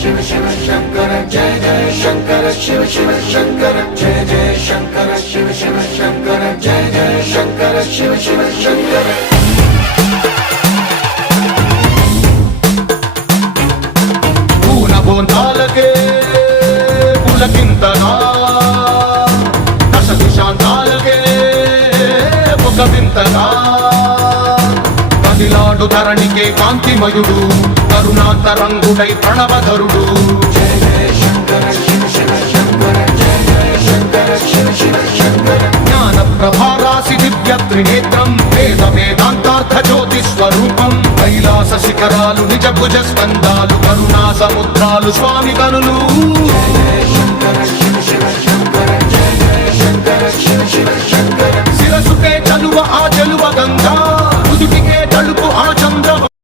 शिव शिव शंकर जय जय शंकर शिव शिव शंकर जय जय शंकर शिव शिव शंकर जय जय शंकर शिव शिव शंकर పూనబోంతాలకే పులకింతగా దశ దిశాంతాలకే ఒక వింతగా కదిలాడు ధరణికే కాంతిమయుడు కరుణాంతరంగుడై ప్రణవధరుడు जय जय शंकर शिव शिव शंकर जय जय शंकर शिव शिव शंकर జ్ఞాన ప్రభారాసి దివ్య త్రినేత్రం వేద వేదాంతార్థ జ్యోతి స్వరూపం కైలాస శిఖరాలు నిజ భుజ స్కందాలు కరుణా సముద్రాలు స్వామి కనులు जय जय शंकर शिव शिव शंकर जय जय शंकर शिव शिव शंकर